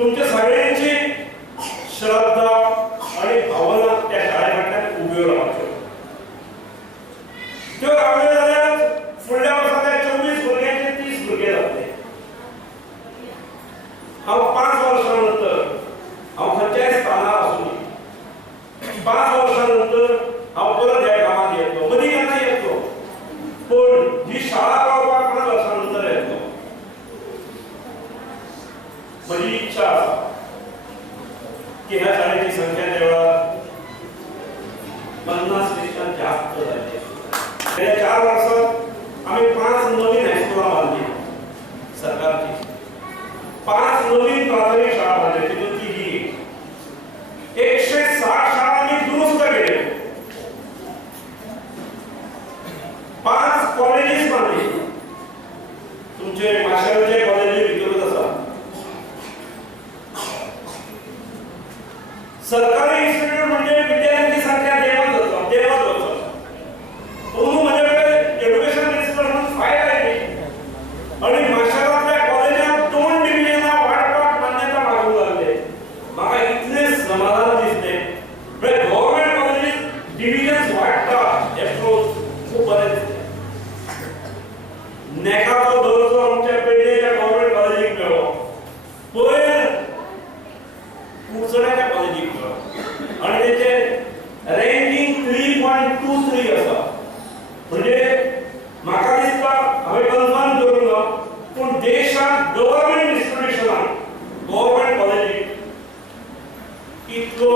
तुमच्या सगळ्यांची श्रद्धा आणि भावना त्या शाळेकडे उभी राहतो. तो रावले जाल्यार फुडल्या वर्साच्या 24 भुरग्यांचे 30 भुरगे जातले. हांव 5 वर्सांनंतर हांव खंयच्याय स्थानार आसूं 5 वर्सांनंतर हांव परत ह्या गांवांत येतलो. मदीं केन्ना येतलो पण ही शाळा पावपाक 5 वर्सांनंतर येतलो. म्हजी इच्छा आसा की ह्या शाळेची संख्या देवळात 50 पेक्षा जास्त जातली. गेल्या 4 वर्षांत आम्ही 5 नवीन हायस्कुलां बांदली सरकारची. 5 नवीन प्राथमिक शाळा बांदल्या. तितूंतली ही 160 शाळा आम्ही दुरुस्त केले. 5 कॉलेजेस बांदली. तुमचे माशेलचे कॉलेज भितरूच आसा. सरकारी इन्स्टिट्यूट म्हणजे विद्यार्थ्यांची संख्या देवत वचप. पूर्ण म्हणजे एज्युकेशन मिनिस्टर म्हणून फायल आयली आणि माशेलांतल्या कॉलेजांत 2 डिव्हिजनां वाडपाक मान्यता मागूंक लागले. म्हाका इतले समाधान दिसले. म्हणजे गव्हर्नमेंट कॉलेजीत डिव्हिजन्स वाडटा हे खूब बरें दिसलें. नेकाचो दर्जो आमच्या पेडणेच्या गव्हर्नमेंट कॉलेजीक मेळ्ळो. पयर कुडचड्याच्या कॉलेजीक मेळ्ळो आणि तेचे रँकिंग 3.23 आसा. म्हणजे म्हाका दिसता हांवें कन्फर्म करूं ना पूण देशांत गव्हर्नमेंट इन्स्टिट्यूशनांत गव्हर्नमेंट कॉलेजीक इतलो